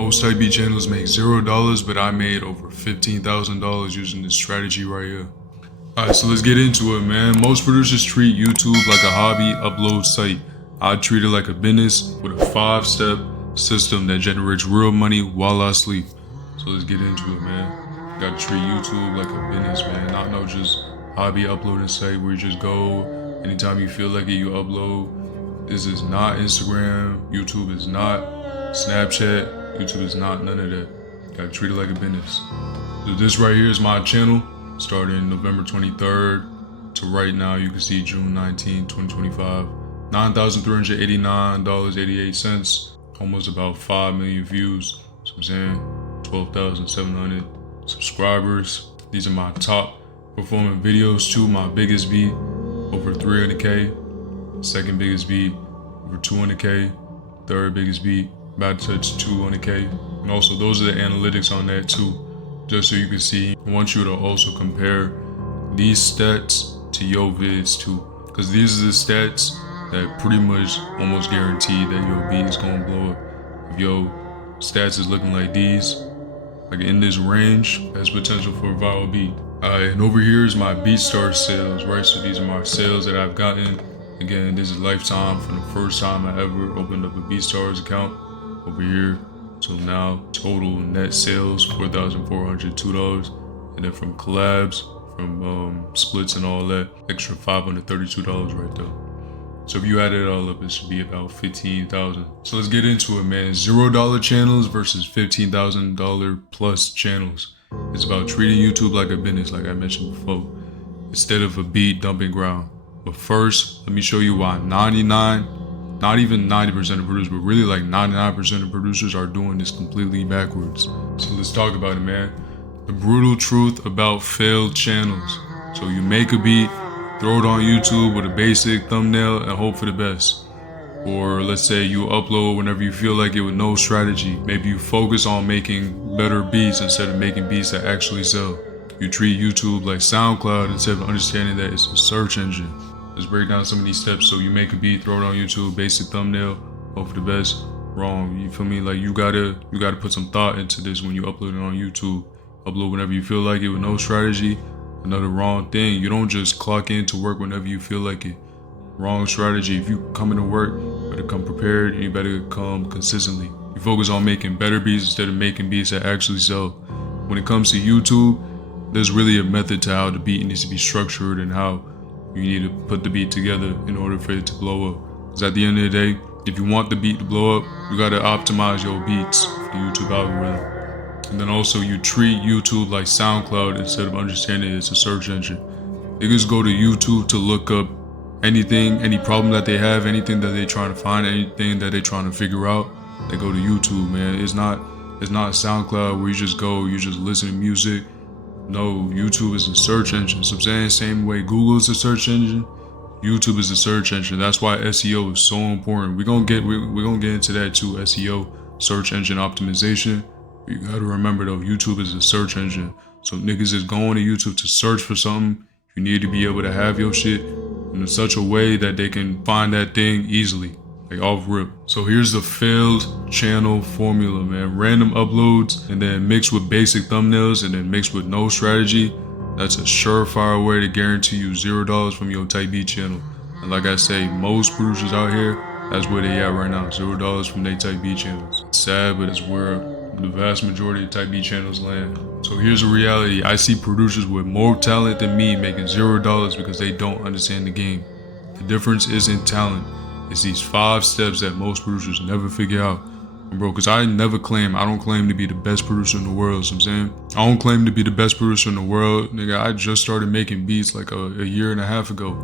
Most type beat channels make $0, but I made over $15,000 using this strategy right here. Alright, so let's get into it, man. Most producers treat YouTube like a hobby upload site. I treat it like a business with a 5-step system that generates real money while I sleep. So let's get into it, man. You gotta treat YouTube like a business, man. Not no just hobby uploading site where you just go anytime you feel like it, you upload. This is not Instagram. YouTube is not Snapchat. YouTube is not none of that. You gotta treat it like a business. So this right here is my channel. Starting November 23rd to right now, you can see June 19, 2025. $9,389.88. Almost about 5 million views. So I'm saying 12,700 subscribers. These are my top performing videos too. My biggest beat over 300K. Second biggest beat over 200K. Third biggest beat about to touch 200K. And also those are the analytics on that too. Just so you can see, I want you to also compare these stats to your vids too. Because these are the stats that pretty much almost guarantee that your beat is gonna blow up. If your stats is looking like these, like in this range, that's potential for a viral beat. Alright, and over here is my BeatStars sales, right? So these are my sales that I've gotten. Again, this is lifetime from the first time I ever opened up a BeatStars account. Over here. So now total net sales $4,402, and then from collabs, from splits and all that, extra $532 right there. So if you add it all up, it should be about 15,000. So let's get into it, man. $0 channels versus $15,000 plus channels. It's about treating YouTube like a business, like I mentioned before, instead of a beat dumping ground. But first, let me show you why not even 90% of producers, but really like 99% of producers are doing this completely backwards. So let's talk about it, man. The brutal truth about failed channels. So you make a beat, throw it on YouTube with a basic thumbnail and hope for the best. Or let's say you upload whenever you feel like it with no strategy. Maybe you focus on making better beats instead of making beats that actually sell. You treat YouTube like SoundCloud instead of understanding that it's a search engine. Let's break down some of these steps. So you make a beat, throw it on YouTube, basic thumbnail, hope for the best. Wrong, you feel me? Like you gotta put some thought into this when you upload it on YouTube. Upload whenever you feel like it with no strategy. Another wrong thing, you don't just clock in to work whenever you feel like it. Wrong strategy. If you come into work, you better come prepared and you better come consistently. You focus on making better beats instead of making beats that actually sell. When it comes to YouTube, there's really a method to how the beat needs to be structured and how you need to put the beat together in order for it to blow up. Because at the end of the day, if you want the beat to blow up, you gotta optimize your beats for the YouTube algorithm. And then also you treat YouTube like SoundCloud instead of understanding it's a search engine. Niggas go to YouTube to look up anything, any problem that they have, anything that they're trying to find, anything that they're trying to figure out. They go to YouTube, man. It's not SoundCloud where you just go, you just listen to music. No, YouTube is a search engine. So I'm saying same way Google is a search engine, YouTube is a search engine. That's why SEO is so important. We're gonna get into that too, SEO, search engine optimization. You gotta remember though, YouTube is a search engine. So niggas is going to YouTube to search for something. You need to be able to have your shit in such a way that they can find that thing easily, like off rip. So here's the failed channel formula, man. Random uploads and then mixed with basic thumbnails and then mixed with no strategy. That's a surefire way to guarantee you $0 from your type beat channel. And like I say, most producers out here, that's where they at right now, $0 from their type beat channels. It's sad, but it's where the vast majority of type beat channels land. So here's the reality. I see producers with more talent than me making $0 because they don't understand the game. The difference isn't talent. It's these 5 steps that most producers never figure out. And bro, because I don't claim to be the best producer in the world, so I'm saying. I don't claim to be the best producer in the world. Nigga, I just started making beats like a year and a half ago.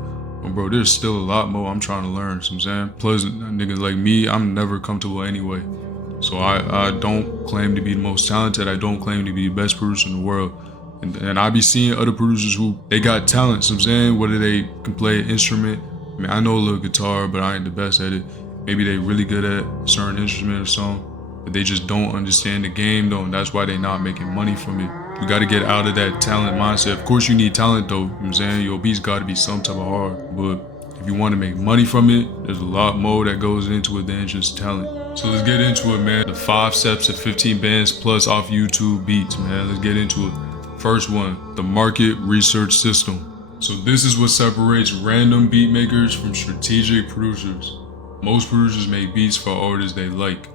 But bro, there's still a lot more I'm trying to learn, so I'm saying. Plus, niggas like me, I'm never comfortable anyway. So I don't claim to be the most talented. I don't claim to be the best producer in the world. And I be seeing other producers who, they got talent, so I'm saying, whether they can play an instrument. I mean, I know a little guitar, but I ain't the best at it. Maybe they really good at a certain instrument or something, but they just don't understand the game though, and that's why they not making money from it. You gotta get out of that talent mindset. Of course you need talent though, you know what I'm saying? Your beats gotta be some type of hard, but if you wanna make money from it, there's a lot more that goes into it than just talent. So let's get into it, man. The 5 steps to 15 bands plus off YouTube beats, man. Let's get into it. First one, the market research system. So this is what separates random beat makers from strategic producers. Most producers make beats for artists they like.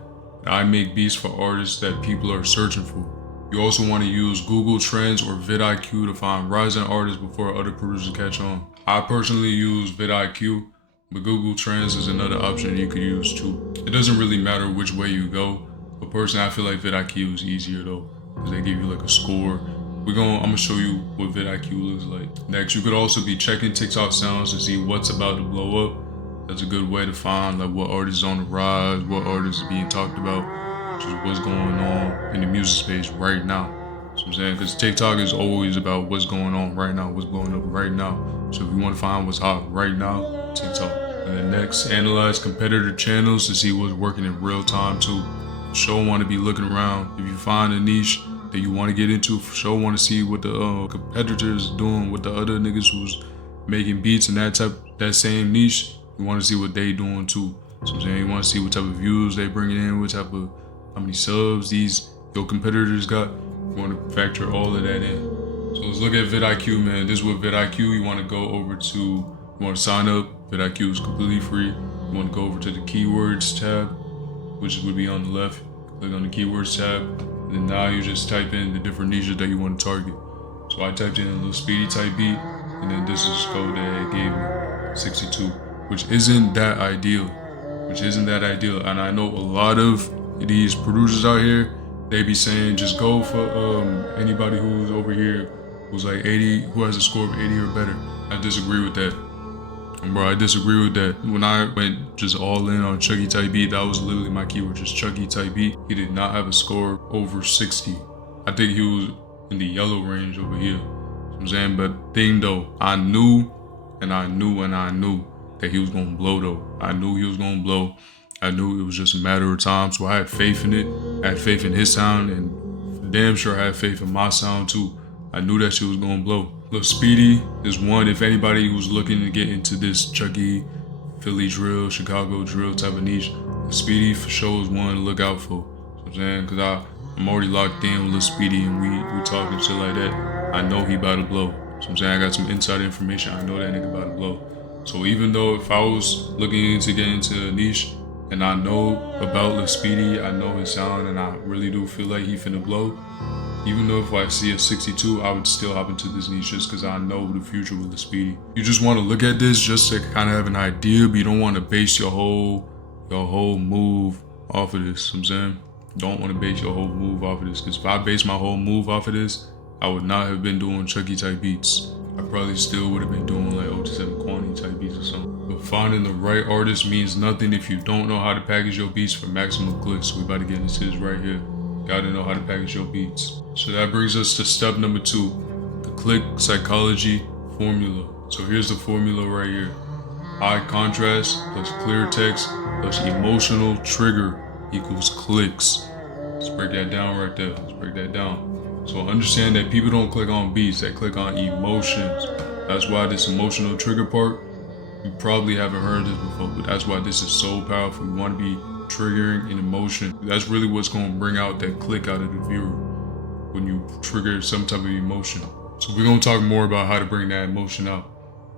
I make beats for artists that people are searching for. You also want to use Google Trends or vidIQ to find rising artists before other producers catch on. I personally use vidIQ, but Google Trends is another option you could use too. It doesn't really matter which way you go, but personally I feel like vidIQ is easier though, because they give you like a score. I'm gonna show you what vidIQ looks like. Next, you could also be checking TikTok sounds to see what's about to blow up. That's a good way to find like what artists on the rise, what artists are being talked about, just what's going on in the music space right now. So I'm saying, because TikTok is always about what's going on right now, what's blowing up right now. So if you want to find what's hot right now, TikTok. And then next, analyze competitor channels to see what's working in real time too. For sure want to be looking around. If you find a niche that you want to get into, for sure want to see what the competitors doing, what the other niggas who's making beats in that same niche. You want to see what they doing too. So I'm saying, you want to see what type of views they bringing in, what type of, how many subs your competitors got. You want to factor all of that in. So let's look at vidIQ, man. This is what vidIQ, you want to go over to, you want to sign up. vidIQ is completely free. You want to go over to the keywords tab, which would be on the left. Click on the keywords tab. And then now you just type in the different niches that you want to target. So I typed in a little speedy type beat, and then this is code that it gave me, 62. Which isn't that ideal. And I know a lot of these producers out here, they be saying just go for anybody who's over here who's like 80, who has a score of 80 or better. I disagree with that. Bro, I disagree with that. When I went just all in on Chucky type beat, that was literally my keyword, just Chucky type beat. He did not have a score over 60. I think he was in the yellow range over here. You know what I'm saying? But thing though, I knew that he was gonna blow though. I knew he was gonna blow. I knew it was just a matter of time. So I had faith in it. I had faith in his sound, and damn sure I had faith in my sound too. I knew that shit was gonna blow. Lil Speedy is one. If anybody who's looking to get into this Chucky, Philly drill, Chicago drill type of niche, Lil Speedy for sure is one to look out for. You know what I'm saying? Cause I'm already locked in with Lil Speedy, and we talking shit like that. I know he about to blow. So I'm saying, I got some inside information. I know that nigga about to blow. So even though if I was looking to get into a niche and I know about Lil Speedy, I know his sound, and I really do feel like he finna blow, even though if I see a 62, I would still hop into this niche just because I know the future with Lil Speedy. You just want to look at this just to kind of have an idea, but you don't want to base your whole move off of this. You know what I'm saying? Don't want to base your whole move off of this, because if I base my whole move off of this, I would not have been doing Chucky type beats. I probably still would have been doing like 027 Quantity type beats or something. But finding the right artist means nothing if you don't know how to package your beats for maximum clicks. So we about to get into this right here. Gotta know how to package your beats. So that brings us to step number 2, the click psychology formula. So here's the formula right here. High contrast plus clear text plus emotional trigger equals clicks. Let's break that down right there. Let's break that down. So understand that people don't click on beats, they click on emotions. That's why this emotional trigger part, you probably haven't heard this before, but that's why this is so powerful. You want to be triggering an emotion. That's really what's going to bring out that click out of the viewer when you trigger some type of emotion. So we're going to talk more about how to bring that emotion out.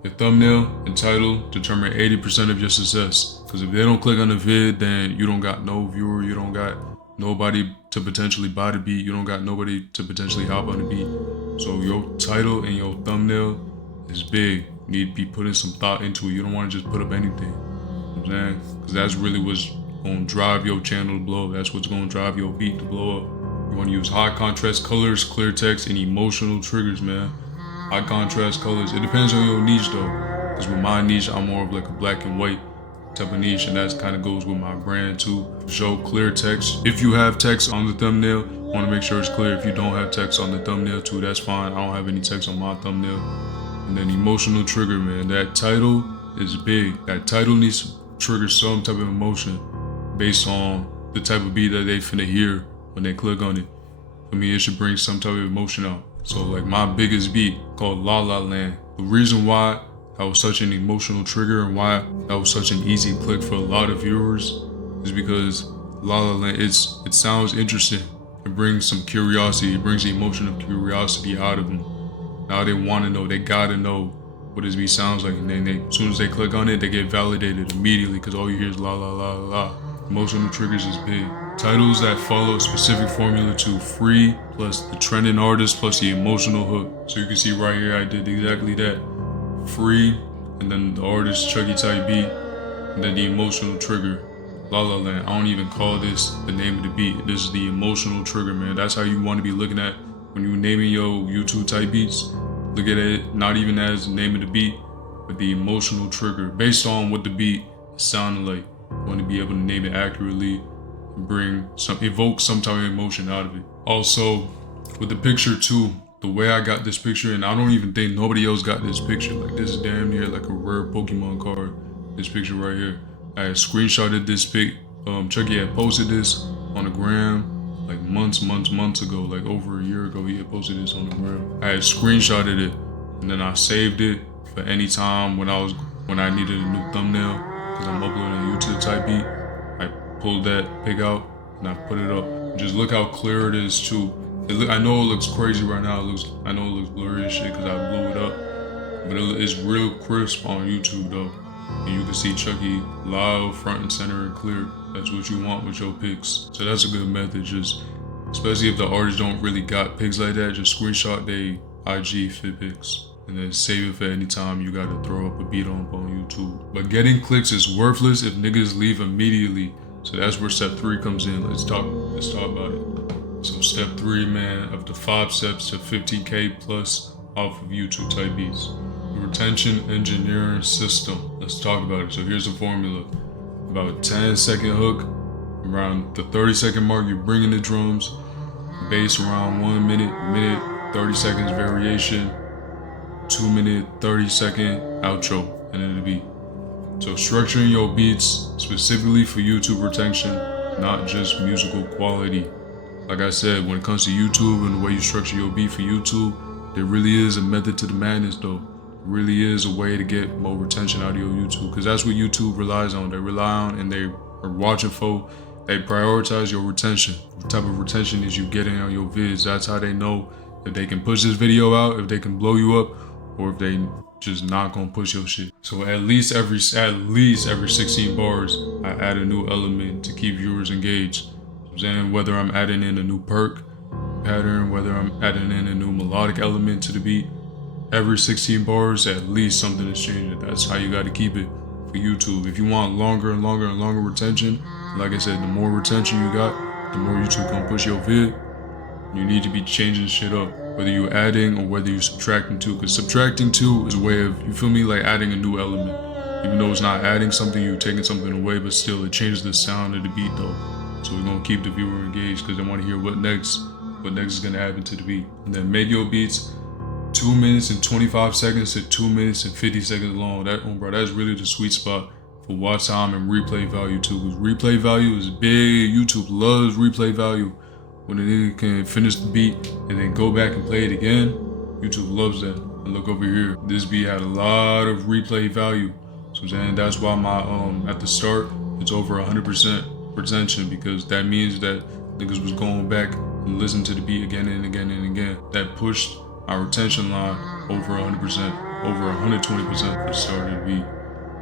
Your thumbnail and title determine 80% of your success. Because if they don't click on the vid, then you don't got no viewer, you don't got nobody to potentially buy the beat, you don't got nobody to potentially hop on the beat. So your title and your thumbnail is big. You need to be putting some thought into it. You don't want to just put up anything. You know what I'm saying? Because that's really what's going to drive your channel to blow. That's what's going to drive your beat to blow up. You want to use high contrast colors, clear text, and emotional triggers, man. High contrast colors. It depends on your niche though. Because with my niche, I'm more of like a black and white type of niche, and that kind of goes with my brand too. Show clear text. If you have text on the thumbnail, want to make sure it's clear. If you don't have text on the thumbnail too, that's fine. I don't have any text on my thumbnail. And then emotional trigger, man. That title is big. That title needs to trigger some type of emotion based on the type of beat that they finna hear when they click on it. For me, it should bring some type of emotion out. So like my biggest beat called La La Land. The reason why that was such an emotional trigger and why that was such an easy click for a lot of viewers is because La La Land, it sounds interesting. It brings some curiosity. It brings the emotion of curiosity out of them. Now they want to know. They gotta know what this beat sounds like, and then as soon as they click on it, they get validated immediately because all you hear is la la la la. Emotional triggers is big. Titles that follow a specific formula to free plus the trending artist plus the emotional hook. So you can see right here, I did exactly that. Free, and then the artist Chucky type beat, and then the emotional trigger. La La Land. I don't even call this the name of the beat. This is the emotional trigger, man. That's how you want to be looking at when you're naming your YouTube type beats. Look at it not even as the name of the beat, but the emotional trigger based on what the beat sounded like. You want to be able to name it accurately, and evoke some type of emotion out of it. Also, with the picture too, the way I got this picture, and I don't even think nobody else got this picture. Like this is damn near like a rare Pokemon card. This picture right here. I had screenshotted this pic. Chucky had posted this on the gram like months ago, like over a year ago. He had posted this on the gram. I had screenshotted it, and then I saved it for any time when I needed a new thumbnail because I'm uploading a YouTube type beat. I pulled that pic out and I put it up. Just look how clear it is too. I know it looks crazy right now. I know it looks blurry as shit because I blew it up, but it's real crisp on YouTube though. And you can see Chucky loud, front and center and clear. That's what you want with your pics. So that's a good method, especially if the artists don't really got pics like that, just screenshot they IG fit pics. And then save it for any time you gotta throw up a beat on YouTube. But getting clicks is worthless if niggas leave immediately. So that's where step 3 comes in. Let's talk about it. So step 3, man, of the 5 steps to 50K plus off of YouTube type beats. Retention engineering system. Let's talk about it. So here's the formula. About a 10-second hook. Around the 30-second mark, you're bringing the drums. Bass around 1 minute 30 seconds variation. 2 minute 30-second outro, and then the beat. So structuring your beats specifically for YouTube retention, not just musical quality. Like I said, when it comes to YouTube and the way you structure your beat for YouTube, there really is a method to the madness though. Really is a way to get more retention out of your YouTube, because that's what YouTube relies on. They rely on and they are watching for. They prioritize your retention. What type of retention is you getting on your vids? That's how they know if they can push this video out, if they can blow you up, or if they just not gonna push your shit. So at least every 16 bars, I add a new element to keep viewers engaged. I'm saying whether I'm adding in a new perk pattern, whether I'm adding in a new melodic element to the beat. Every 16 bars, at least something is changing. That's how you got to keep it for YouTube. If you want longer and longer retention, like I said, the more retention you got, the more YouTube can push your vid. You need to be changing shit up, whether you're adding or whether you're subtracting too. Because subtracting too is a way of, you feel me, like adding a new element. Even though it's not adding something, you're taking something away, but still it changes the sound of the beat though. So we're gonna keep the viewer engaged because they want to hear what next is gonna happen to the beat. And then make your beats 2 minutes and 25 seconds to 2 minutes and 50 seconds long. That's really the sweet spot for watch time and replay value too. Because replay value is big. YouTube loves replay value. When a nigga can finish the beat and then go back and play it again, YouTube loves that. And look over here, this beat had a lot of replay value. So I'm saying that's why my at the start it's over 100% retention, because that means that niggas was going back and listening to the beat again and again and again. That pushed our retention line over 100%, over 120% for the start of the beat.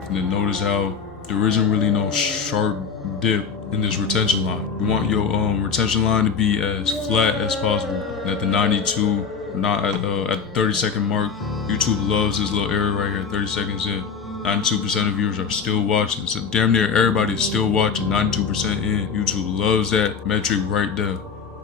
And then notice how there isn't really no sharp dip in this retention line. You want your retention line to be as flat as possible. And at the 92, not at the 30-second mark, YouTube loves this little area right here, 30 seconds in. 92% of viewers are still watching. So damn near everybody is still watching, 92% in. YouTube loves that metric right there.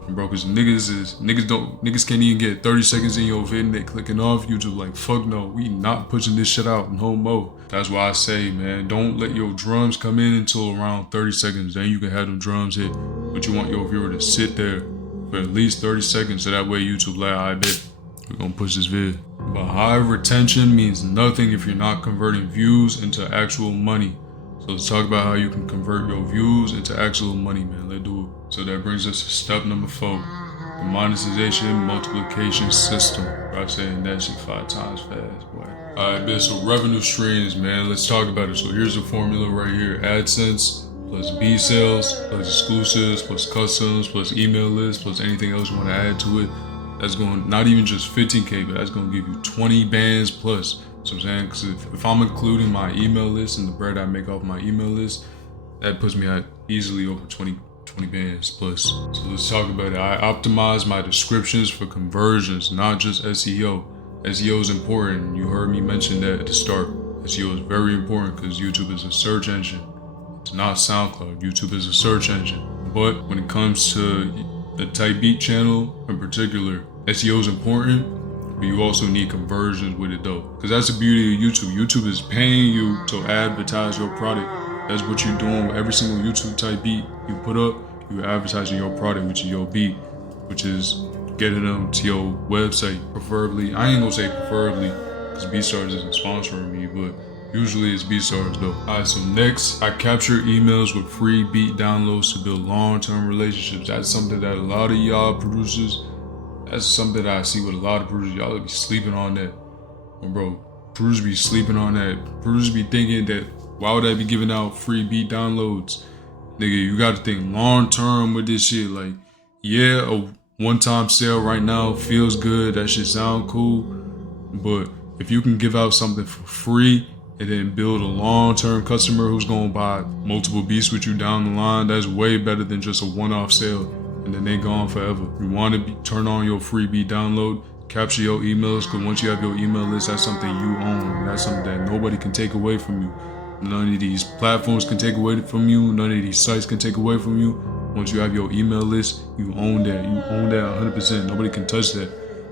Bro, cause niggas can't even get 30 seconds in your vid and they clicking off. YouTube like, fuck no, we not pushing this shit out no more. That's why I say, man, don't let your drums come in until around 30 seconds. Then you can have them drums hit. But you want your viewer to sit there for at least 30 seconds so that way YouTube like, I bet we're gonna push this vid. But high retention means nothing if you're not converting views into actual money. So let's talk about how you can convert your views into actual money, man. Let's do it. So that brings us to step number 4, the monetization multiplication system. I'm saying that shit 5 times fast, boy. Alright, man, so revenue streams, man. Let's talk about it. So here's the formula right here. AdSense plus B sales, plus exclusives, plus customs, plus email lists, plus anything else you want to add to it. That's going not even just 15K, but that's going to give you 20 bands plus. So I'm saying, because if I'm including my email list and the bread I make off my email list, that puts me at easily over 20 bands plus. So let's talk about it. I optimize my descriptions for conversions, not just SEO. SEO is important. You heard me mention that at the start. SEO is very important because YouTube is a search engine. It's not SoundCloud. YouTube is a search engine. But when it comes to the Type Beat channel in particular, SEO is important, but you also need conversions with it though. Because that's the beauty of YouTube. YouTube is paying you to advertise your product. That's what you're doing with every single YouTube type beat you put up. You're advertising your product, which is your beat, which is getting them to your website. Preferably, I ain't gonna say preferably, because BeatStars isn't sponsoring me, but usually it's BeatStars though. Alright, so next, I capture emails with free beat downloads to build long-term relationships. That's something that a lot of y'all producers, that's something that I see with a lot of producers. Y'all be sleeping on that. Oh, bro, producers be sleeping on that. Producers be thinking that, why would I be giving out free beat downloads? Nigga, you gotta think long-term with this shit. Like, yeah, a one-time sale right now feels good. That shit sound cool. But if you can give out something for free and then build a long-term customer who's gonna buy multiple beats with you down the line, that's way better than just a one-off sale and then they gone forever. You wanna turn on your free beat download, capture your emails, because once you have your email list, that's something you own. That's something that nobody can take away from you. None of these platforms can take away from you. None of these sites can take away from you. Once you have your email list, you own that. You own that 100%. Nobody can touch that.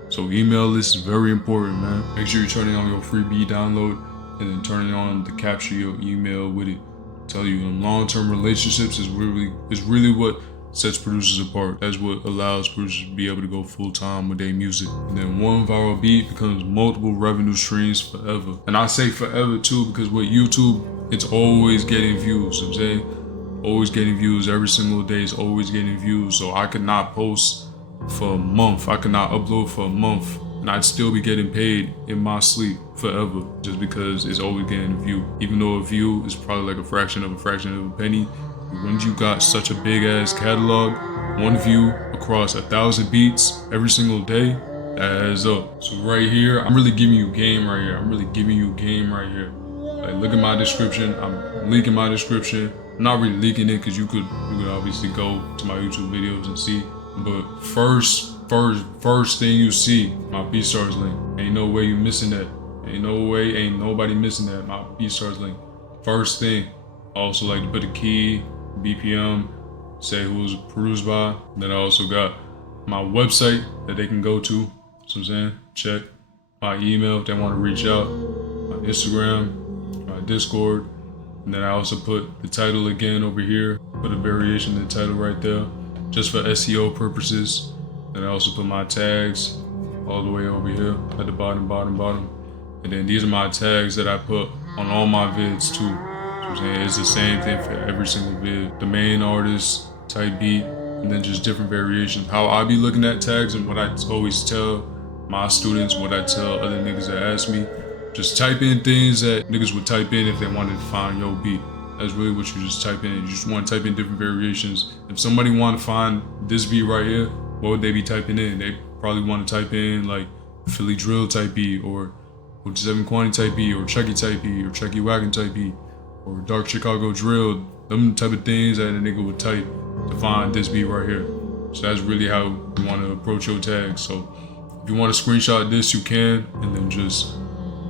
So email list is very important, man. Make sure you're turning on your free beat download and then turning on to capture your email with it. I tell you, long-term relationships is really what sets producers apart. That's what allows producers to be able to go full-time with their music. And then one viral beat becomes multiple revenue streams forever. And I say forever too, because with YouTube, it's always getting views. You know what I'm saying? Always getting views every single day. It's always getting views. So I could not post for a month. I could not upload for a month, and I'd still be getting paid in my sleep forever, just because it's always getting a view. Even though a view is probably like a fraction of a penny, when you got such a big ass catalog, one view across 1,000 beats every single day, that adds up. So right here, I'm really giving you game right here. Like, look at my description. I'm leaking my description. I'm not really leaking it because you could obviously go to my YouTube videos and see. But first thing you see, my BeatStars link. Ain't no way you missing that. Ain't nobody missing that. My BeatStars link. First thing. I also like to put a key, BPM, say who was produced by. Then I also got my website that they can go to. You know what I'm saying? Check my email if they want to reach out. My Instagram, my Discord. And then I also put the title again over here. Put a variation of the title right there, just for SEO purposes. Then I also put my tags all the way over here at the bottom. And then these are my tags that I put on all my vids too. So I'm saying it's the same thing for every single vid. The main artist, type beat, and then just different variations. How I be looking at tags and what I always tell my students, what I tell other niggas that ask me, just type in things that niggas would type in if they wanted to find your beat. That's really what you just type in. You just want to type in different variations. If somebody want to find this beat right here, what would they be typing in? They probably want to type in like Philly drill type beat, or 7 Quantity type beat, or Chucky type beat, or Chucky Wagon type beat, or Dark Chicago drill. Them type of things that a nigga would type to find this beat right here. So that's really how you want to approach your tags. So if you want to screenshot this, you can, and then just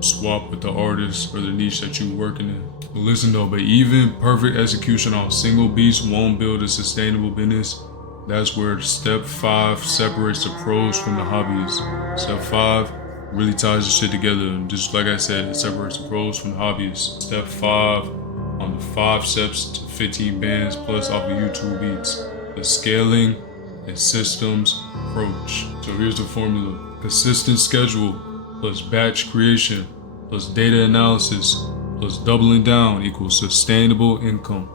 swap with the artist or the niche that you're working in. But listen though, but even perfect execution on single beats won't build a sustainable business. That's where step 5 separates the pros from the hobbyists. Step 5 really ties the shit together. And just like I said, it separates the pros from the hobbyists. Step 5 on the 5 steps to 15 bands plus off of YouTube beats. The scaling and systems approach. So here's the formula. Consistent schedule plus batch creation plus data analysis plus doubling down equals sustainable income.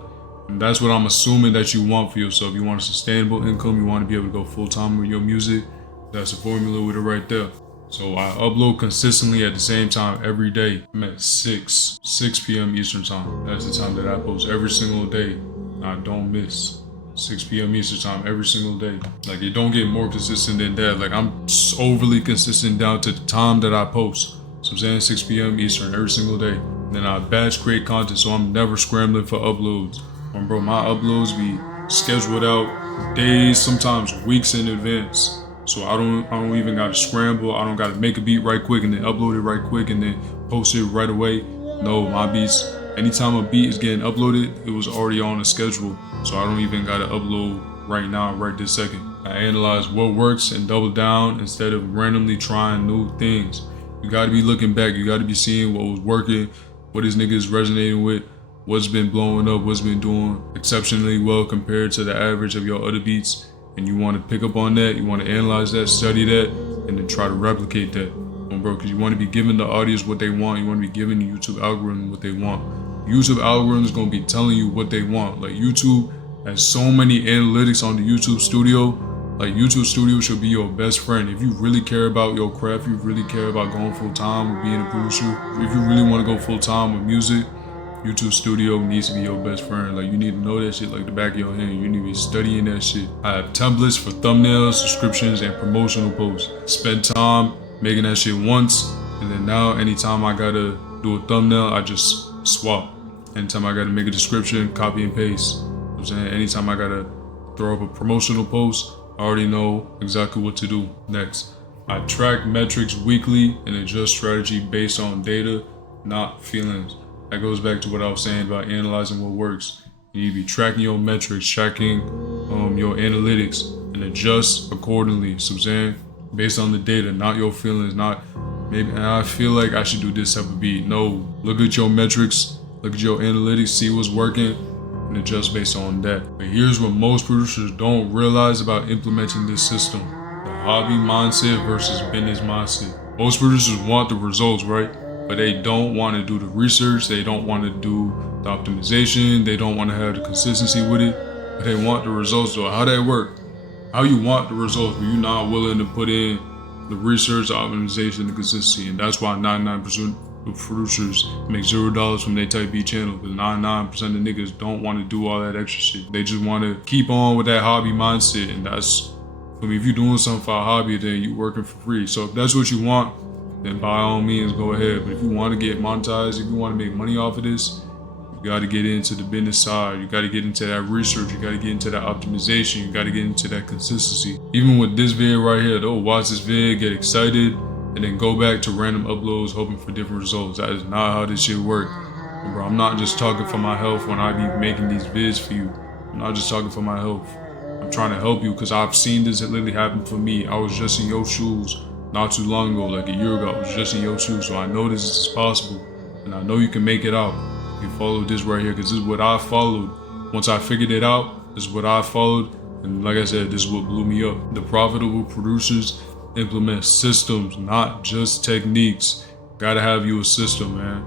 And that's what I'm assuming that you want for yourself. You want a sustainable income. You want to be able to go full time with your music. That's the formula with it right there. So I upload consistently at the same time every day. I'm at 6 p.m. Eastern time. That's the time that I post every single day. and I don't miss. 6 p.m. Eastern time every single day. Like, it don't get more consistent than that. Like, I'm overly consistent down to the time that I post. So I'm saying 6 p.m. Eastern every single day. And then I batch create content, so I'm never scrambling for uploads. Bro, my uploads be scheduled out days, sometimes weeks in advance. So I don't even gotta scramble. I don't gotta make a beat right quick and then upload it right quick and then post it right away. No, my beats, anytime a beat is getting uploaded, it was already on a schedule. So I don't even gotta upload right now, right this second. I analyze what works and double down instead of randomly trying new things. You gotta be looking back. You gotta be seeing what was working, what these niggas resonating with, what's been blowing up, what's been doing exceptionally well compared to the average of your other beats. And you want to pick up on that, you want to analyze that, study that, and then try to replicate that. Bro, because you want to be giving the audience what they want. You want to be giving the YouTube algorithm what they want. YouTube algorithm is going to be telling you what they want. Like, YouTube has so many analytics on the YouTube studio. Like, YouTube studio should be your best friend. If you really care about your craft, you really care about going full time with being a producer, if you really want to go full time with music, YouTube studio needs to be your best friend. Like, you need to know that shit like the back of your hand. You need to be studying that shit. I have templates for thumbnails, descriptions, and promotional posts. Spend time making that shit once, and then now anytime I gotta do a thumbnail, I just swap. Anytime I gotta make a description, copy and paste. You know what I'm saying? Anytime I gotta throw up a promotional post, I already know exactly what to do next. I track metrics weekly and adjust strategy based on data, not feelings. That goes back to what I was saying about analyzing what works. You need to be tracking your metrics, tracking your analytics, and adjust accordingly. So I'm saying, based on the data, not your feelings, not maybe I feel like I should do this type of beat. No, look at your metrics, look at your analytics, see what's working, and adjust based on that. But here's what most producers don't realize about implementing this system: the hobby mindset versus business mindset. Most producers want the results, right? But they don't want to do the research, they don't want to do the optimization, they don't want to have the consistency with it, but they want the results. So how that work? How you want the results, but you're not willing to put in the research, the optimization, the consistency. And that's why 99% of producers make $0 from their type B channel, because 99% of niggas don't want to do all that extra shit. They just want to keep on with that hobby mindset. And that's, I mean, if you're doing something for a hobby, then you're working for free. So if that's what you want, then by all means go ahead. But if you want to get monetized, if you want to make money off of this, you got to get into the business side. You got to get into that research. You got to get into that optimization. You got to get into that consistency. Even with this vid right here, though, watch this vid, get excited, and then go back to random uploads hoping for different results. That is not how this shit works. Bro, I'm not just talking for my health when I be making these vids for you. I'm not just talking for my health. I'm trying to help you because I've seen this literally happen for me. I was just in your shoes not too long ago, like a year ago. I was just in your shoes, so I know this is possible, and I know you can make it out. You follow this right here, because this is what I followed. Once I figured it out, this is what I followed, and like I said, this is what blew me up. The profitable producers implement systems, not just techniques. Gotta have you a system, man.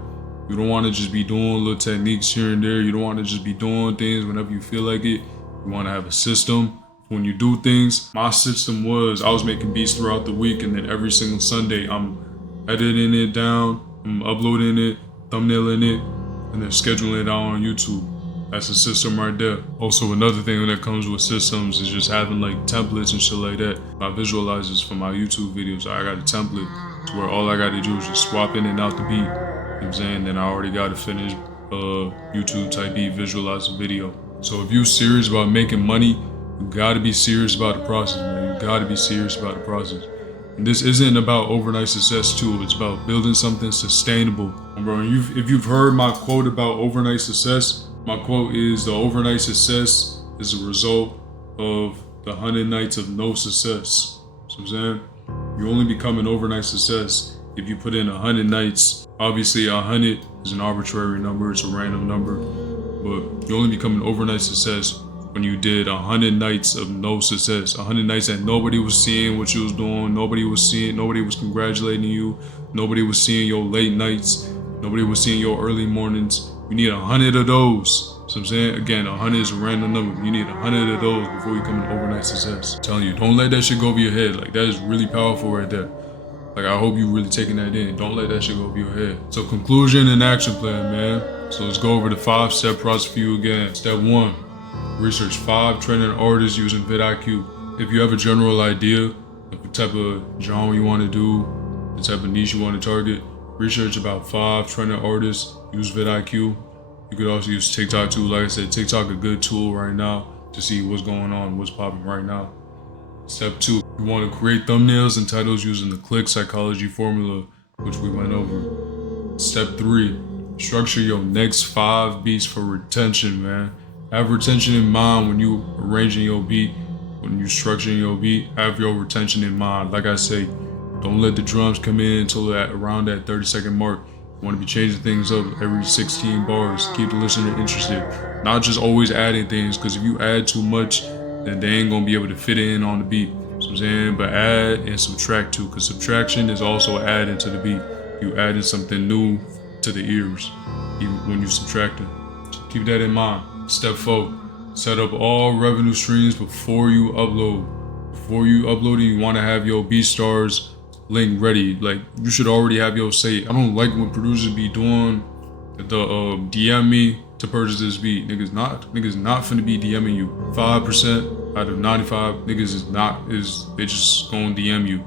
You don't want to just be doing little techniques here and there. You don't want to just be doing things whenever you feel like it. You want to have a system. When you do things, my system was I was making beats throughout the week, and then every single Sunday I'm editing it down, I'm uploading it, thumbnailing it, and then scheduling it out on YouTube. That's a system right there. Also, another thing that comes with systems is just having like templates and shit like that. I visualize this for my YouTube videos. I got a template to where all I got to do is just swap in and out the beat. You know what I'm saying? Then I already got a finished YouTube type beat visualized video. So if you're serious about making money, you gotta be serious about the process, man. You gotta be serious about the process. And this isn't about overnight success too. It's about building something sustainable. And bro, if you've heard my quote about overnight success, my quote is: the overnight success is a result of the 100 nights of no success. So I'm saying, you only become an overnight success if you put in 100 nights. Obviously 100 is an arbitrary number, it's a random number, but you only become an overnight success when you did 100 nights of no success, 100 nights that nobody was seeing what you was doing, nobody was congratulating you, nobody was seeing your late nights, nobody was seeing your early mornings. You need 100 of those. So I'm saying, again, 100 is a random number. You need 100 of those before you become an overnight success. I'm telling you, don't let that shit go over your head. Like, that is really powerful right there. Like, I hope you really taking that in. Don't let that shit go over your head. So conclusion and action plan, man. So let's go over the 5-step process for you again. Step 1. Research 5 trending artists using vidIQ. If you have a general idea of the type of genre you want to do, the type of niche you want to target, research about 5 trending artists, use vidIQ. You could also use TikTok too. Like I said, TikTok a good tool right now to see what's going on, what's popping right now. Step 2, you want to create thumbnails and titles using the click psychology formula, which we went over. Step 3, structure your next 5 beats for retention, man. Have retention in mind when you arranging your beat, when you structuring your beat, have your retention in mind. Like I say, don't let the drums come in until around that 30-second mark. You want to be changing things up every 16 bars. Keep the listener interested. Not just always adding things, because if you add too much, then they ain't gonna be able to fit in on the beat. You know what I'm saying? But add and subtract too, because subtraction is also adding to the beat. You adding something new to the ears, even when you subtract it. So keep that in mind. Step 4, set up all revenue streams before you upload. Before you upload it, you want to have your BeatStars link ready. Like, you should already have your say. I don't like when producers be doing the DM me to purchase this beat. Niggas not finna be DMing you. 5% out of 95 niggas they just gonna DM you.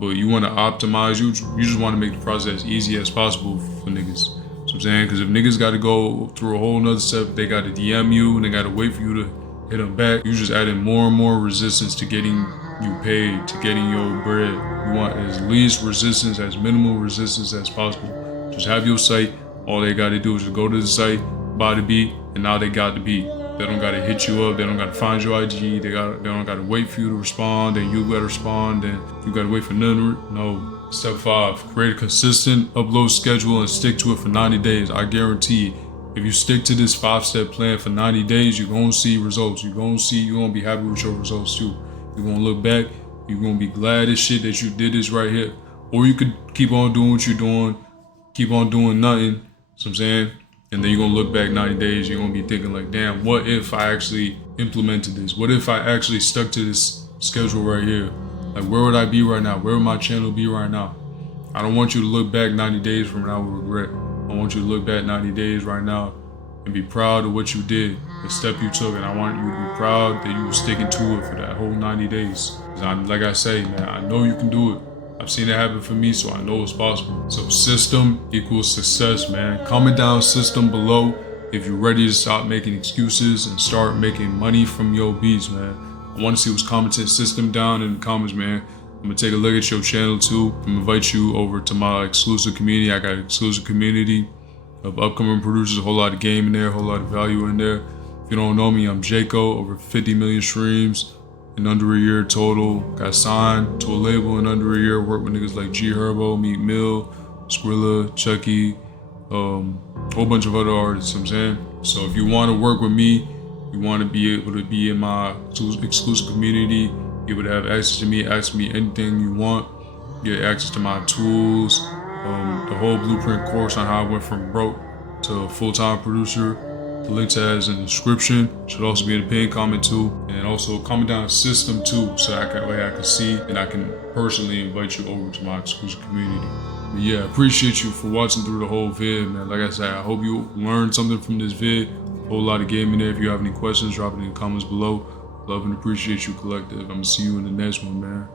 But you want to optimize, you just want to make the process as easy as possible for niggas. So I'm saying, because if niggas got to go through a whole nother step, they got to DM you and they got to wait for you to hit them back. You just adding more and more resistance to getting you paid, to getting your bread. You want as least resistance, as minimal resistance as possible. Just have your site. All they got to do is just go to the site, buy the beat, and now they got the beat. They don't got to hit you up. They don't got to find your IG. They don't got to wait for you to respond. Then you got to respond. Then you got to wait for nothing. No. Step 5, create a consistent upload schedule and stick to it for 90 days. I guarantee if you stick to this 5-step plan for 90 days, you're going to see results. You're going to be happy with your results too. You're going to look back. You're going to be glad as shit that you did this right here. Or you could keep on doing what you're doing, keep on doing nothing. You know what I'm saying? And then you're going to look back 90 days. You're going to be thinking like, damn, what if I actually implemented this? What if I actually stuck to this schedule right here? Like, where would I be right now? Where would my channel be right now? I don't want you to look back 90 days from now with regret. I want you to look back 90 days right now and be proud of what you did, the step you took. And I want you to be proud that you were sticking to it for that whole 90 days. Like I say, man, I know you can do it. I've seen it happen for me, so I know it's possible. So system equals success, man. Comment down system below if you're ready to stop making excuses and start making money from your beats, man. I want to see what's commenting system down in the comments, man. I'm going to take a look at your channel too. I'm going to invite you over to my exclusive community. I got an exclusive community of upcoming producers, a whole lot of game in there, a whole lot of value in there. If you don't know me, I'm Jayco, over 50 million streams in under a year total. Got signed to a label in under a year. Worked with niggas like G Herbo, Meat Mill, Skrilla, Chucky, whole bunch of other artists, you know what I'm saying? So if you want to work with me, you want to be able to be in my exclusive community, be able to have access to me, ask me anything you want, get access to my tools, the whole blueprint course on how I went from broke to a full-time producer. The link to that is in the description. Should also be in the pinned comment too. And also comment down system too, so that way I can see and I can personally invite you over to my exclusive community. But yeah, appreciate you for watching through the whole vid, man. Like I said, I hope you learned something from this vid. Whole lot of game in there. If you have any questions, drop it in the comments below. Love and appreciate you, collective. I'm gonna see you in the next one, man.